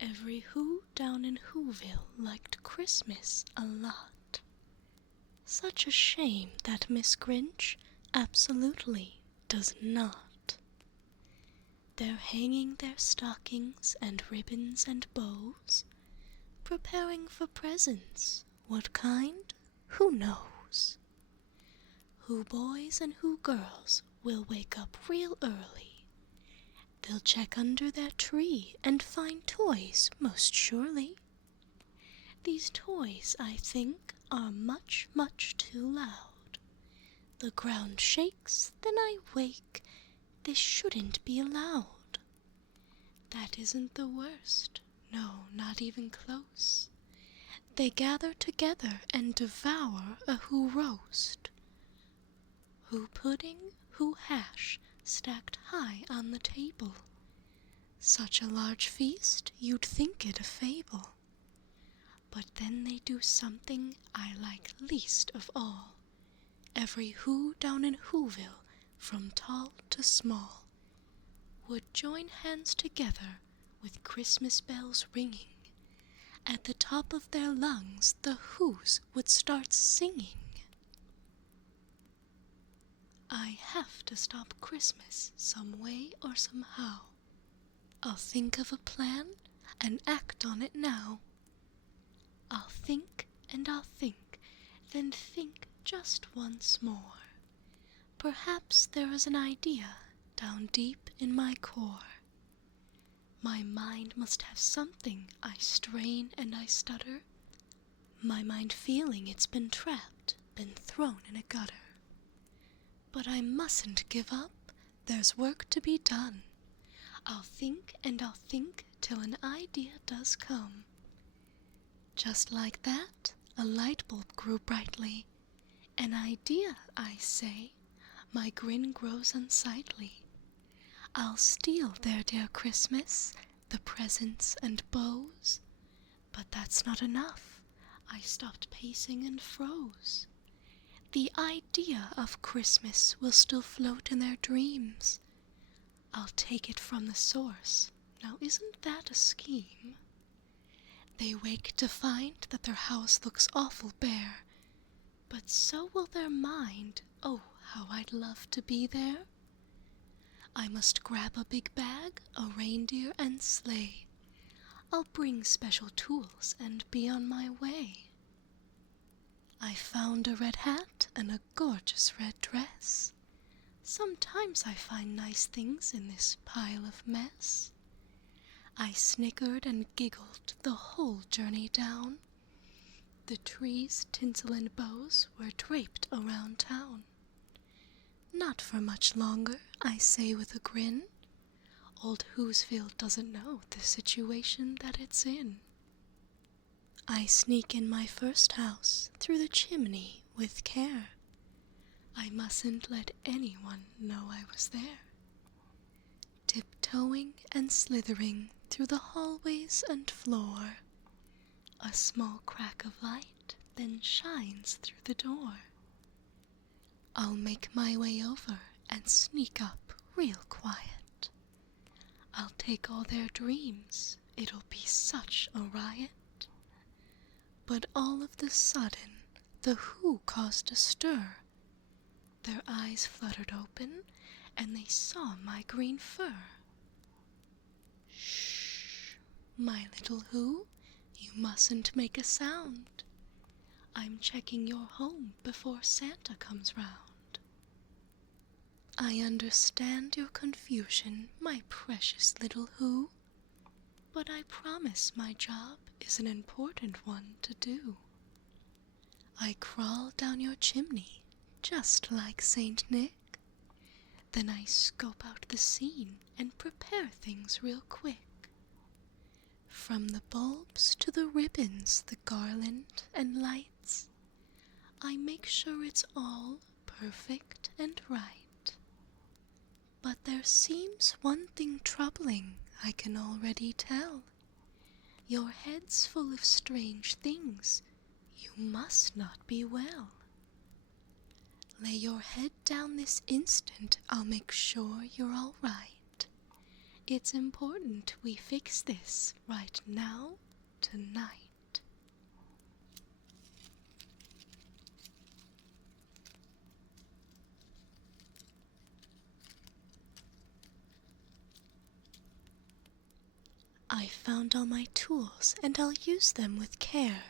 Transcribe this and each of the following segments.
Every who down in Whoville liked Christmas a lot. Such a shame that Miss Grinch absolutely does not. They're hanging their stockings and ribbons and bows, preparing for presents. What kind? Who knows? Who boys and who girls will wake up real early. They'll check under their tree and find toys, most surely. These toys, I think, are much, much too loud. The ground shakes, then I wake. This shouldn't be allowed. That isn't the worst. No, not even close. They gather together and devour a who roast. Who pudding, who hash, stacked high on the table. Such a large feast, you'd think it a fable. But then they do something I like least of all. Every who down in Whoville, from tall to small, would join hands together with Christmas bells ringing. At the top of their lungs, the who's would start singing. I have to stop Christmas some way or somehow. I'll think of a plan and act on it now. I'll think and I'll think, then think just once more. Perhaps there is an idea down deep in my core. My mind must have something I strain and I stutter. My mind feeling it's been trapped, been thrown in a gutter. But I mustn't give up, there's work to be done. I'll think and I'll think till an idea does come. Just like that, a light bulb grew brightly. An idea, I say, my grin grows unsightly. I'll steal their dear Christmas, the presents and bows. But that's not enough, I stopped pacing and froze. The idea of Christmas will still float in their dreams. I'll take it from the source, now isn't that a scheme? They wake to find that their house looks awful bare, but so will their mind. Oh, how I'd love to be there. I must grab a big bag, a reindeer and sleigh. I'll bring special tools and be on my way. I found a red hat and a gorgeous red dress. Sometimes I find nice things in this pile of mess. I snickered and giggled the whole journey down. The trees, tinsel and bows were draped around town. Not for much longer, I say with a grin. Old Whoville doesn't know the situation that it's in. I sneak in my first house through the chimney with care. I mustn't let anyone know I was there. Tiptoeing and slithering through the hallways and floor, a small crack of light then shines through the door. I'll make my way over and sneak up real quiet. I'll take all their dreams, it'll be such a riot. But all of the sudden, the who caused a stir. Their eyes fluttered open, and they saw my green fur. Shh, my little who, you mustn't make a sound. I'm checking your home before Santa comes round. I understand your confusion, my precious little who, but I promise my job is an important one to do. I crawl down your chimney, just like Saint Nick. Then I scope out the scene and prepare things real quick. From the bulbs to the ribbons, the garland and lights, I make sure it's all perfect and right. But there seems one thing troubling, I can already tell. Your head's full of strange things. You must not be well. Lay your head down this instant, I'll make sure you're all right. It's important we fix this right now, tonight. I found all my tools and I'll use them with care.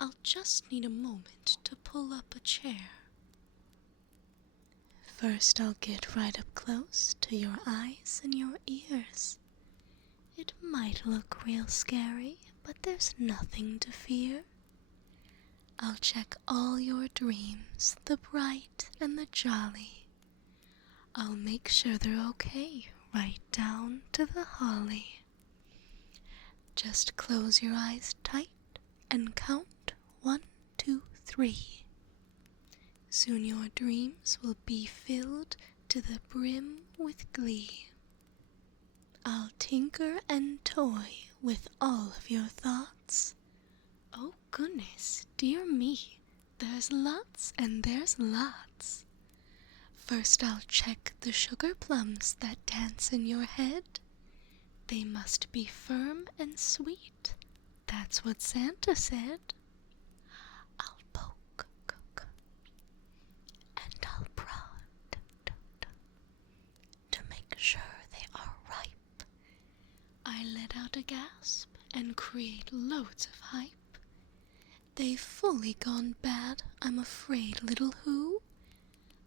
I'll just need a moment to pull up a chair. First I'll get right up close to your eyes and your ears. It might look real scary, but there's nothing to fear. I'll check all your dreams, the bright and the jolly. I'll make sure they're okay, right down to the holly. Just close your eyes tight and count 1, 2, 3. Soon your dreams will be filled to the brim with glee. I'll tinker and toy with all of your thoughts. Oh goodness, dear me, there's lots and there's lots. First I'll check the sugar plums that dance in your head. They must be firm and sweet, that's what Santa said. I'll poke, and I'll prod, to make sure they are ripe. I let out a gasp and create loads of hype. They've fully gone bad, I'm afraid, little who.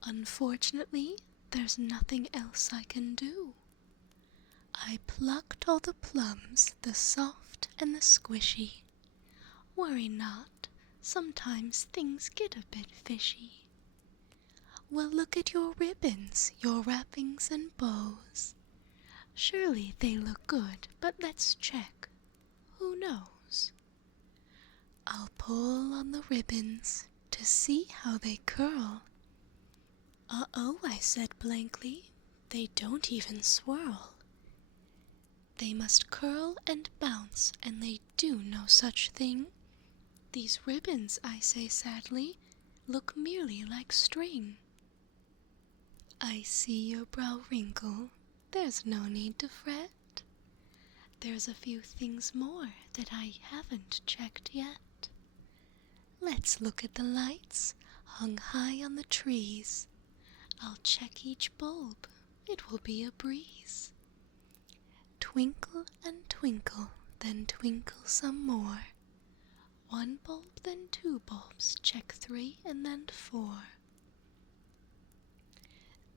Unfortunately, there's nothing else I can do. I plucked all the plums, the soft and the squishy. Worry not, sometimes things get a bit fishy. Well, look at your ribbons, your wrappings and bows. Surely they look good, but let's check. Who knows? I'll pull on the ribbons to see how they curl. Uh-oh, I said blankly, they don't even swirl. They must curl and bounce, and they do no such thing. These ribbons, I say sadly, look merely like string. I see your brow wrinkle, there's no need to fret. There's a few things more that I haven't checked yet. Let's look at the lights hung high on the trees. I'll check each bulb, it will be a breeze. Twinkle and twinkle, then twinkle some more. 1 bulb, then 2 bulbs, check 3 and then 4.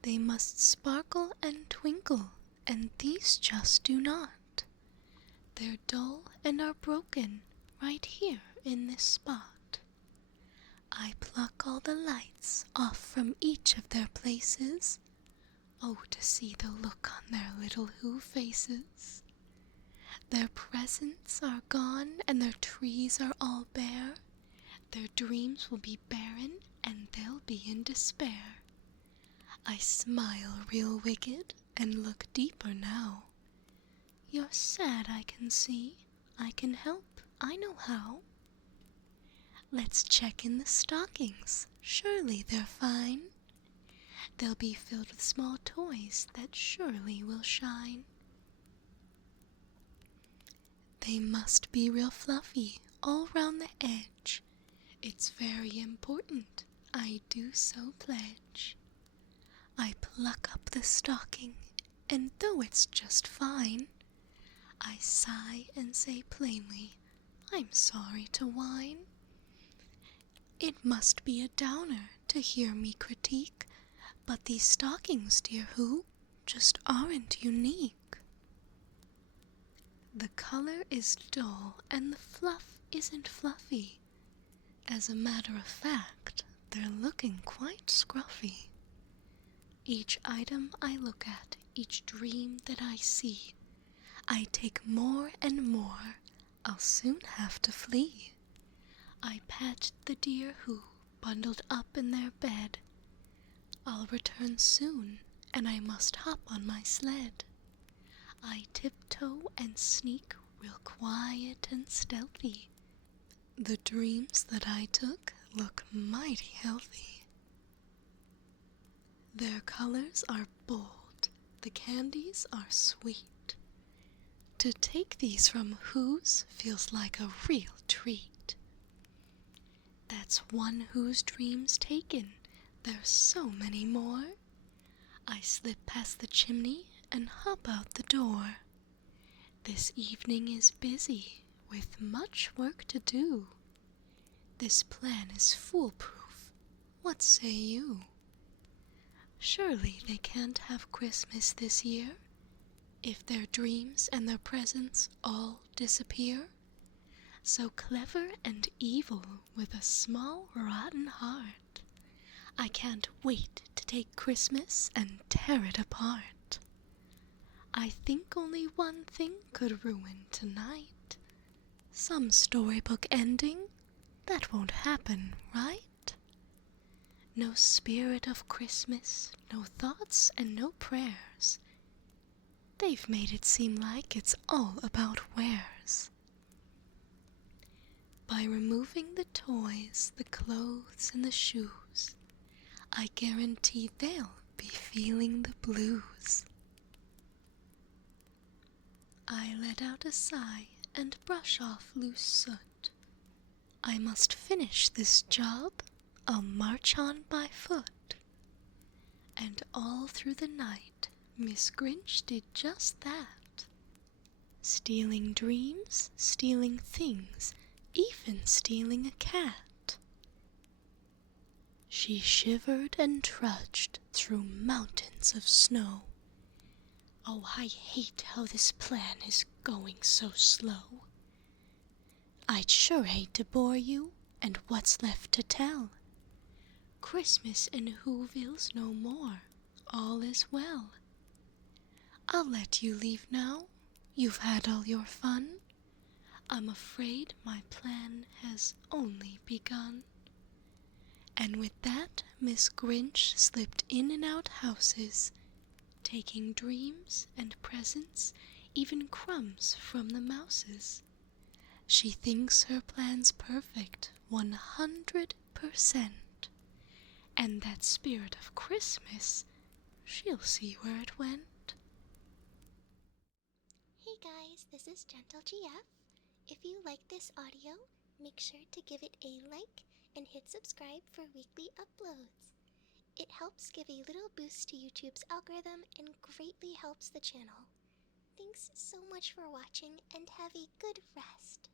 They must sparkle and twinkle, and these just do not. They're dull and are broken, right here in this spot. I pluck all the lights off from each of their places. Oh, to see the look on their little who faces. Their presents are gone and their trees are all bare. Their dreams will be barren and they'll be in despair. I smile real wicked and look deeper now. You're sad, I can see. I can help, I know how. Let's check in the stockings, surely they're fine. They'll be filled with small toys that surely will shine. They must be real fluffy, all round the edge. It's very important, I do so pledge. I pluck up the stocking, and though it's just fine, I sigh and say plainly, I'm sorry to whine. It must be a downer to hear me critique, but these stockings, dear who, just aren't unique. The color is dull and the fluff isn't fluffy. As a matter of fact, they're looking quite scruffy. Each item I look at, each dream that I see, I take more and more, I'll soon have to flee. I pat the dear who, bundled up in their bed. I'll return soon, and I must hop on my sled. I tiptoe and sneak real quiet and stealthy. The dreams that I took look mighty healthy. Their colors are bold, the candies are sweet. To take these from whose feels like a real treat. That's one whose dream's taken. There's so many more. I slip past the chimney and hop out the door. This evening is busy with much work to do. This plan is foolproof. What say you? Surely they can't have Christmas this year if their dreams and their presents all disappear. So clever and evil with a small rotten heart. I can't wait to take Christmas and tear it apart. I think only one thing could ruin tonight. Some storybook ending. That won't happen, right? No spirit of Christmas, no thoughts and no prayers. They've made it seem like it's all about wares. By removing the toys, the clothes, and the shoes, I guarantee they'll be feeling the blues. I let out a sigh and brush off loose soot. I must finish this job. I'll march on by foot. And all through the night, Miss Grinch did just that. Stealing dreams, stealing things, even stealing a cat. She shivered and trudged through mountains of snow. Oh, I hate how this plan is going so slow. I'd sure hate to bore you, and what's left to tell? Christmas in Whoville's no more, all is well. I'll let you leave now, you've had all your fun. I'm afraid my plan has only begun. And with that, Miss Grinch slipped in and out houses, taking dreams and presents, even crumbs from the mouses. She thinks her plan's perfect, 100%. And that spirit of Christmas, she'll see where it went. Hey guys, this is Gentle GF. If you like this audio, make sure to give it a like and hit subscribe for weekly uploads. It helps give a little boost to YouTube's algorithm and greatly helps the channel. Thanks so much for watching and have a good rest.